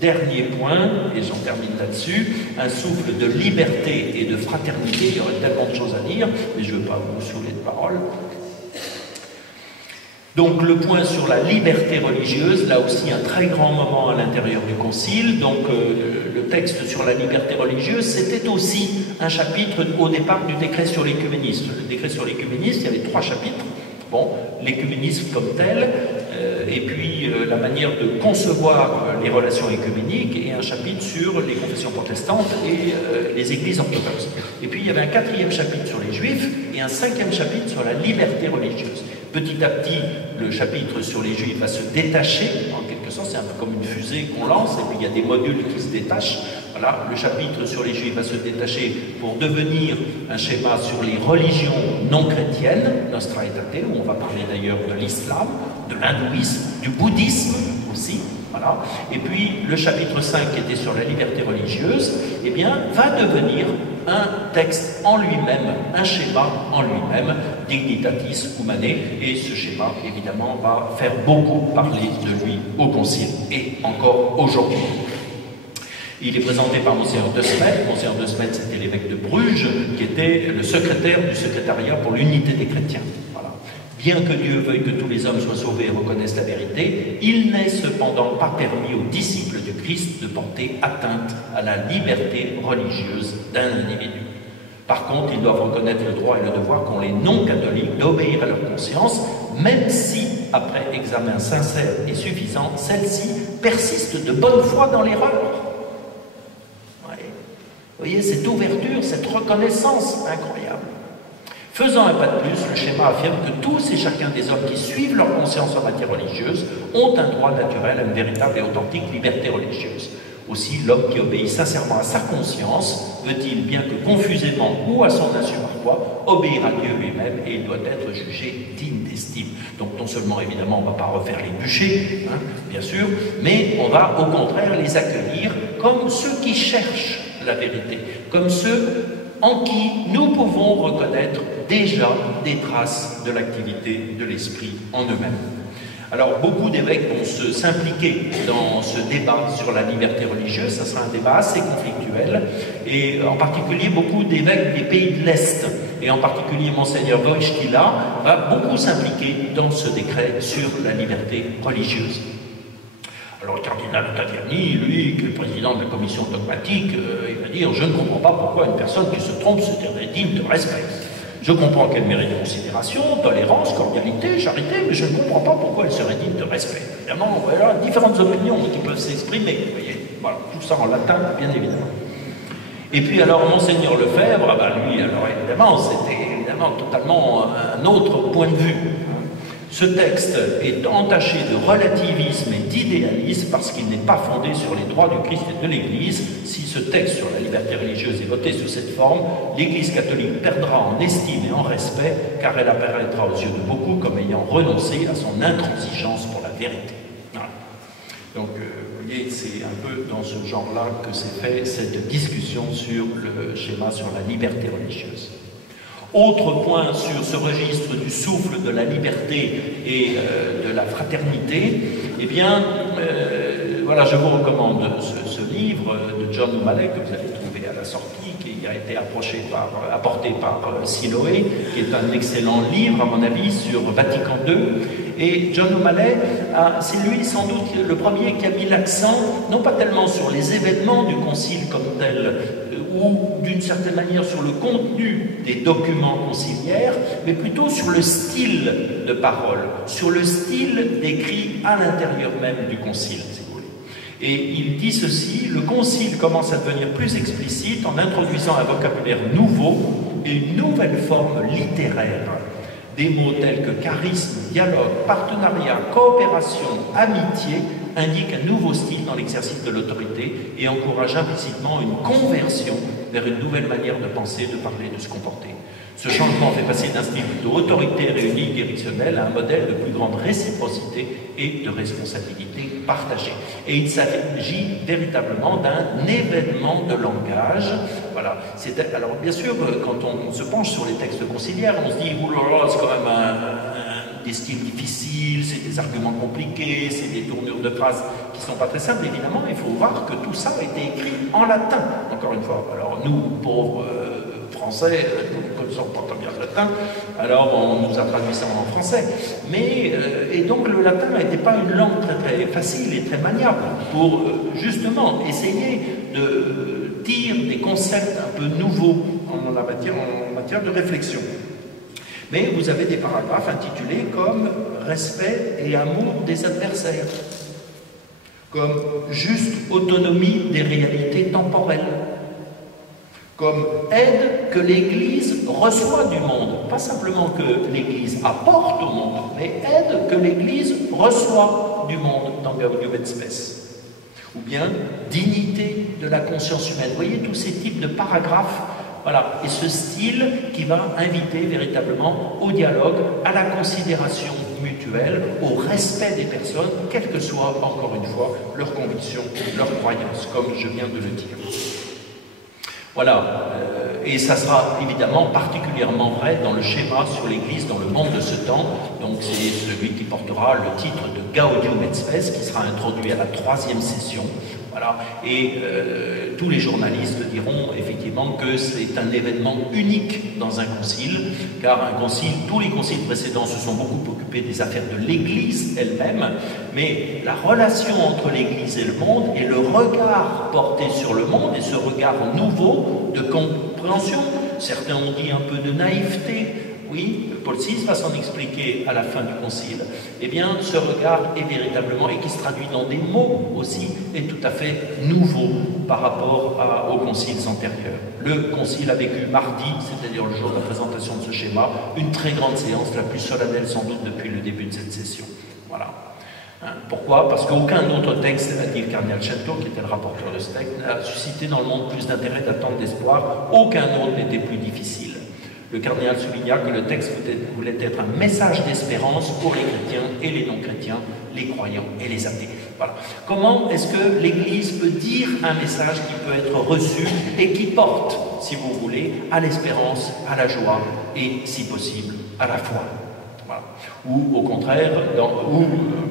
Dernier point, et j'en termine là-dessus, un souffle de liberté et de fraternité. Il y aurait tellement de choses à dire, mais je ne veux pas vous saouler de paroles. Donc le point sur la liberté religieuse, là aussi un très grand moment à l'intérieur du Concile. Donc le texte sur la liberté religieuse, c'était aussi un chapitre au départ du décret sur l'écuménisme. Le décret sur l'écuménisme, il y avait 3 chapitres. Bon, l'écuménisme comme tel, et puis la manière de concevoir les relations écuméniques, et un chapitre sur les confessions protestantes et les églises orthodoxes. Et puis il y avait un 4e chapitre sur les juifs et un 5e chapitre sur la liberté religieuse. Petit à petit, le chapitre sur les juifs va se détacher, en quelque sorte, c'est un peu comme une fusée qu'on lance, et puis il y a des modules qui se détachent. Voilà, le chapitre sur les juifs va se détacher pour devenir un schéma sur les religions non chrétiennes, Nostra Aetate, où on va parler d'ailleurs de l'islam, de l'hindouisme, du bouddhisme aussi. Voilà. Et puis le chapitre 5 qui était sur la liberté religieuse, eh bien, va devenir un texte en lui-même, un schéma en lui-même, Dignitatis Humanae, et ce schéma, évidemment, va faire beaucoup parler de lui au Concile, et encore aujourd'hui. Il est présenté par Monseigneur de Smet. Monseigneur de Smet, c'était l'évêque de Bruges, qui était le secrétaire du secrétariat pour l'unité des chrétiens. Voilà. Bien que Dieu veuille que tous les hommes soient sauvés et reconnaissent la vérité, il n'est cependant pas permis aux disciples du Christ de porter atteinte à la liberté religieuse d'un individu. Par contre, ils doivent reconnaître le droit et le devoir qu'ont les non-catholiques d'obéir à leur conscience, même si, après examen sincère et suffisant, celle-ci persiste de bonne foi dans l'erreur. Vous voyez, cette ouverture, cette reconnaissance incroyable. Faisant un pas de plus, le schéma affirme que tous et chacun des hommes qui suivent leur conscience en matière religieuse ont un droit naturel à une véritable et authentique liberté religieuse. Aussi, l'homme qui obéit sincèrement à sa conscience veut-il, bien que confusément ou à son insu parfois, obéir à Dieu lui-même, et il doit être jugé digne d'estime. Donc non seulement, évidemment, on ne va pas refaire les bûchers, hein, bien sûr, mais on va au contraire les accueillir comme ceux qui cherchent la vérité, comme ceux en qui nous pouvons reconnaître déjà des traces de l'activité de l'esprit en eux-mêmes. Alors, beaucoup d'évêques vont s'impliquer dans ce débat sur la liberté religieuse. Ça sera un débat assez conflictuel, et en particulier beaucoup d'évêques des pays de l'Est, et en particulier Monseigneur Wojtyla va beaucoup s'impliquer dans ce décret sur la liberté religieuse. Alors le cardinal Tagliani, lui, qui est le président de la commission dogmatique, il va dire « Je ne comprends pas pourquoi une personne qui se trompe serait digne de respect. Je comprends qu'elle mérite de considération, tolérance, cordialité, charité, mais je ne comprends pas pourquoi elle serait digne de respect. » Évidemment, voilà, différentes opinions qui peuvent s'exprimer, vous voyez. Voilà, tout ça en latin, bien évidemment. Et puis alors, Monseigneur Lefebvre, lui, alors évidemment, c'était évidemment totalement un autre point de vue. Ce texte est entaché de relativisme et d'idéalisme parce qu'il n'est pas fondé sur les droits du Christ et de l'Église. Si ce texte sur la liberté religieuse est voté sous cette forme, l'Église catholique perdra en estime et en respect, car elle apparaîtra aux yeux de beaucoup comme ayant renoncé à son intransigeance pour la vérité. Voilà. Donc, vous voyez, c'est un peu dans ce genre-là que s'est fait cette discussion sur le schéma sur la liberté religieuse. Autre point sur ce registre du souffle de la liberté et de la fraternité, eh bien, voilà, je vous recommande ce livre de John O'Malley que vous allez trouver à la sortie, qui a été apporté par Siloé, qui est un excellent livre, à mon avis, sur Vatican II. Et John O'Malley, c'est lui sans doute le premier qui a mis l'accent, non pas tellement sur les événements du Concile comme tel, ou d'une certaine manière sur le contenu des documents conciliaires, mais plutôt sur le style de parole, sur le style décrit à l'intérieur même du Concile, si vous voulez. Et il dit ceci: le Concile commence à devenir plus explicite en introduisant un vocabulaire nouveau et une nouvelle forme littéraire. Des mots tels que charisme, dialogue, partenariat, coopération, amitié indiquent un nouveau style dans l'exercice de l'autorité et encouragent implicitement une conversion vers une nouvelle manière de penser, de parler, de se comporter. Ce changement fait passer d'un style plutôt autoritaire et unidirectionnel à un modèle de plus grande réciprocité et de responsabilité partagée. Et il s'agit véritablement d'un événement de langage. Voilà. Alors bien sûr, quand on se penche sur les textes conciliaires, on se dit « Ouh là là, c'est quand même un des styles difficiles, c'est des arguments compliqués, c'est des tournures de phrases qui ne sont pas très simples. Évidemment, il faut voir que tout ça a été écrit en latin, encore une fois. Alors nous, pauvres Français, nous ne connaissons pas bien le latin, alors on nous a traduit ça en français. Mais, et donc le latin n'était pas une langue très, très facile et très maniable pour justement essayer de dire des concepts un peu nouveaux en matière de réflexion. Mais vous avez des paragraphes intitulés comme « Respect et amour des adversaires », comme « Juste autonomie des réalités temporelles », comme « Aide que l'Église reçoit du monde », pas simplement que l'Église apporte au monde, mais « Aide que l'Église reçoit du monde » dans Gaudium et Spes. Ou bien « Dignité de la conscience humaine ». Vous voyez tous ces types de paragraphes. Voilà, et ce style qui va inviter véritablement au dialogue, à la considération mutuelle, au respect des personnes, quelle que soit, encore une fois, leur conviction, leur croyance, comme je viens de le dire. Voilà, et ça sera évidemment particulièrement vrai dans le schéma sur l'Église dans le monde de ce temps. Donc c'est celui qui portera le titre de Gaudium et Spes, qui sera introduit à la 3e session. Voilà. Et tous les journalistes diront effectivement que c'est un événement unique dans un concile, car un concile, tous les conciles précédents se sont beaucoup occupés des affaires de l'Église elle-même, mais la relation entre l'Église et le monde et le regard porté sur le monde, et ce regard nouveau de compréhension, certains ont dit un peu de naïveté, oui, Paul VI va s'en expliquer à la fin du concile, eh bien ce regard est véritablement, et qui se traduit dans des mots aussi, est tout à fait nouveau par rapport aux conciles antérieurs. Le concile a vécu mardi, c'est-à-dire le jour de la présentation de ce schéma, une très grande séance, la plus solennelle sans doute depuis le début de cette session. Voilà. Pourquoi? Parce qu'aucun autre texte, a dit le cardinal Château, qui était le rapporteur de ce texte, n'a suscité dans le monde plus d'intérêt, d'attente, d'espoir. Aucun autre n'était plus difficile. Le cardinal souligna que le texte voulait être un message d'espérance pour les chrétiens et les non-chrétiens, les croyants et les athées. Voilà. Comment est-ce que l'Église peut dire un message qui peut être reçu et qui porte, si vous voulez, à l'espérance, à la joie et, si possible, à la foi? Voilà. Ou au contraire,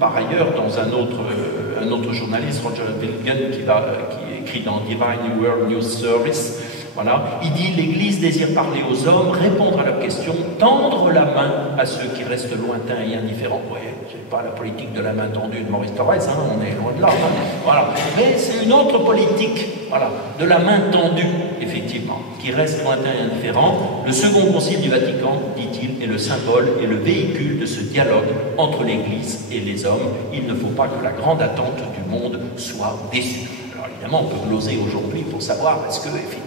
par ailleurs, dans un autre journaliste, Roger Wilgen, qui écrit dans Divine World News Service, voilà, il dit « L'Église désire parler aux hommes, répondre à leurs questions, tendre la main à ceux qui restent lointains et indifférents. » Oui, c'est pas la politique de la main tendue de Maurice Thorez, hein, on est loin de là. Hein, voilà. Mais c'est une autre politique, voilà, de la main tendue, effectivement, qui reste lointain et indifférent. Le Second Concile du Vatican, dit-il, est le symbole et le véhicule de ce dialogue entre l'Église et les hommes. Il ne faut pas que la grande attente du monde soit déçue. Alors évidemment, on peut gloser aujourd'hui pour savoir est-ce que, effectivement,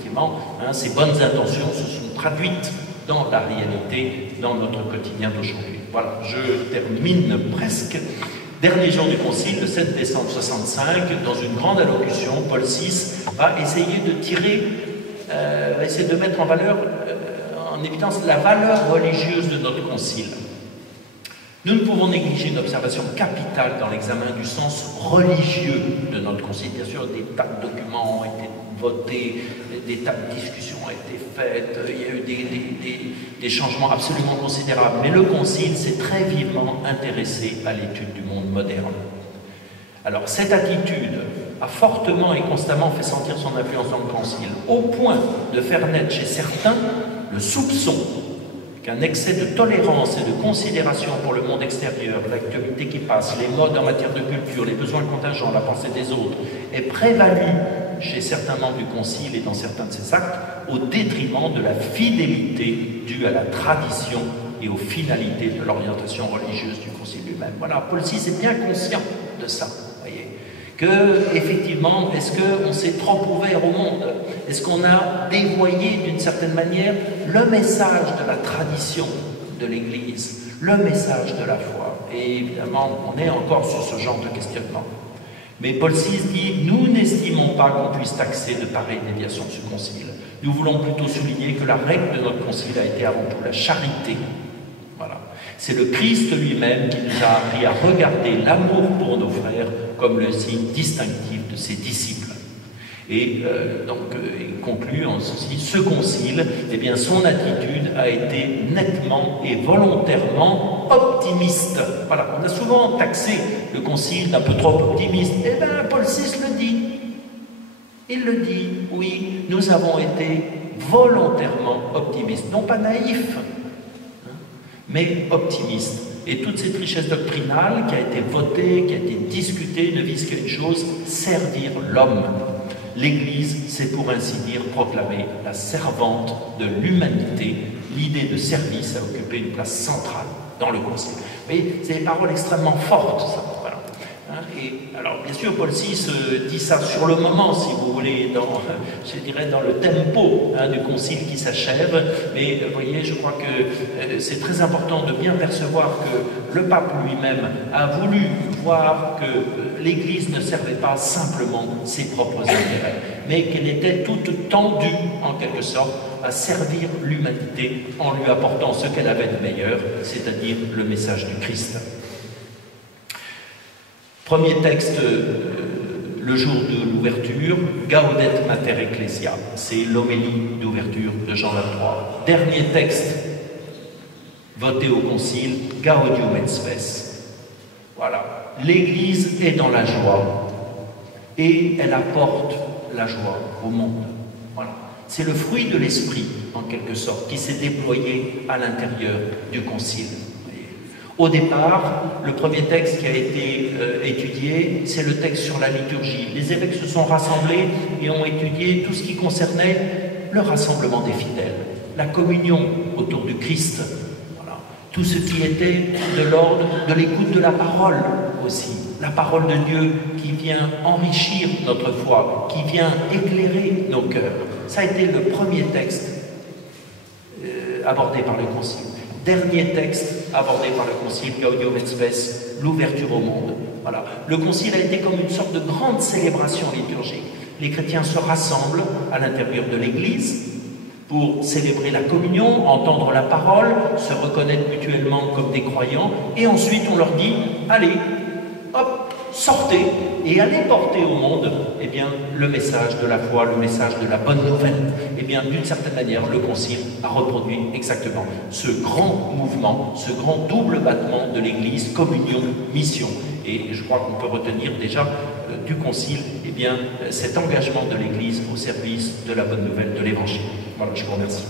ces bonnes intentions se sont traduites dans la réalité, dans notre quotidien d'aujourd'hui. Voilà, je termine presque. Dernier jour du Concile, le 7 décembre 65, dans une grande allocution, Paul VI va essayer de tirer, va essayer de mettre en valeur, en évidence, la valeur religieuse de notre Concile. Nous ne pouvons négliger une observation capitale dans l'examen du sens religieux de notre Concile. Bien sûr, des tas de documents ont été votés, des tas de discussions ont été faites, il y a eu des changements absolument considérables. Mais le Concile s'est très vivement intéressé à l'étude du monde moderne. Alors, cette attitude a fortement et constamment fait sentir son influence dans le Concile, au point de faire naître chez certains le soupçon qu'un excès de tolérance et de considération pour le monde extérieur, l'actualité qui passe, les modes en matière de culture, les besoins contingents, la pensée des autres, est prévalu chez certains membres du Concile et dans certains de ses actes, au détriment de la fidélité due à la tradition et aux finalités de l'orientation religieuse du Concile lui-même. Voilà, Paul VI est bien conscient de ça, voyez. Que, effectivement, est-ce qu'on s'est trop ouvert au monde? Est-ce qu'on a dévoyé d'une certaine manière le message de la tradition de l'Église, le message de la foi? Et évidemment, on est encore sur ce genre de questionnement. Mais Paul VI dit « Nous n'estimons pas qu'on puisse taxer de pareilles déviations de ce concile. Nous voulons plutôt souligner que la règle de notre concile a été avant tout la charité. » Voilà. C'est le Christ lui-même qui nous a appris à regarder l'amour pour nos frères comme le signe distinctif de ses disciples. Et il conclut en ceci, ce concile, eh bien, son attitude a été nettement et volontairement optimiste. Voilà, on a souvent taxé le Concile d'un peu trop optimiste. Eh bien, Paul VI le dit. Il le dit, oui, nous avons été volontairement optimistes. Non pas naïfs, mais optimistes. Et toute cette richesse doctrinale qui a été votée, qui a été discutée, ne vise qu'à une chose, servir l'homme. L'Église, c'est pour ainsi dire proclamer la servante de l'humanité. L'idée de service a occupé une place centrale dans le Concile. Vous voyez, c'est des paroles extrêmement fortes, ça. Voilà. Et alors, bien sûr, Paul VI dit ça sur le moment, si vous voulez, je dirais dans le tempo du Concile qui s'achève. Mais vous voyez, je crois que c'est très important de bien percevoir que le pape lui-même a voulu voir que l'Église ne servait pas simplement ses propres intérêts, mais qu'elle était toute tendue, en quelque sorte, à servir l'humanité en lui apportant ce qu'elle avait de meilleur, c'est-à-dire le message du Christ. Premier texte, le jour de l'ouverture, Gaudet Mater Ecclesia, c'est l'homélie d'ouverture de Jean XXIII. Dernier texte, voté au Concile, Gaudium et Spes. Voilà, l'Église est dans la joie et elle apporte la joie au monde. Voilà. C'est le fruit de l'esprit, en quelque sorte, qui s'est déployé à l'intérieur du Concile. Au départ, le premier texte qui a été étudié, c'est le texte sur la liturgie. Les évêques se sont rassemblés et ont étudié tout ce qui concernait le rassemblement des fidèles, la communion autour du Christ, voilà. Tout ce qui était de l'ordre de l'écoute de la parole aussi, la parole de Dieu qui vient enrichir notre foi, qui vient éclairer nos cœurs. Ça a été le premier texte abordé par le Concile. Dernier texte abordé par le Concile, Gaudium et Spes, l'ouverture au monde. Voilà. Le Concile a été comme une sorte de grande célébration liturgique. Les chrétiens se rassemblent à l'intérieur de l'Église pour célébrer la communion, entendre la parole, se reconnaître mutuellement comme des croyants, et ensuite on leur dit, allez, hop, sortez et allez porter au monde eh bien, le message de la foi, le message de la bonne nouvelle. Eh bien, d'une certaine manière, le Concile a reproduit exactement ce grand mouvement, ce grand double battement de l'Église, communion, mission. Et je crois qu'on peut retenir déjà du Concile eh bien, cet engagement de l'Église au service de la bonne nouvelle de l'Évangile. Voilà, je vous remercie.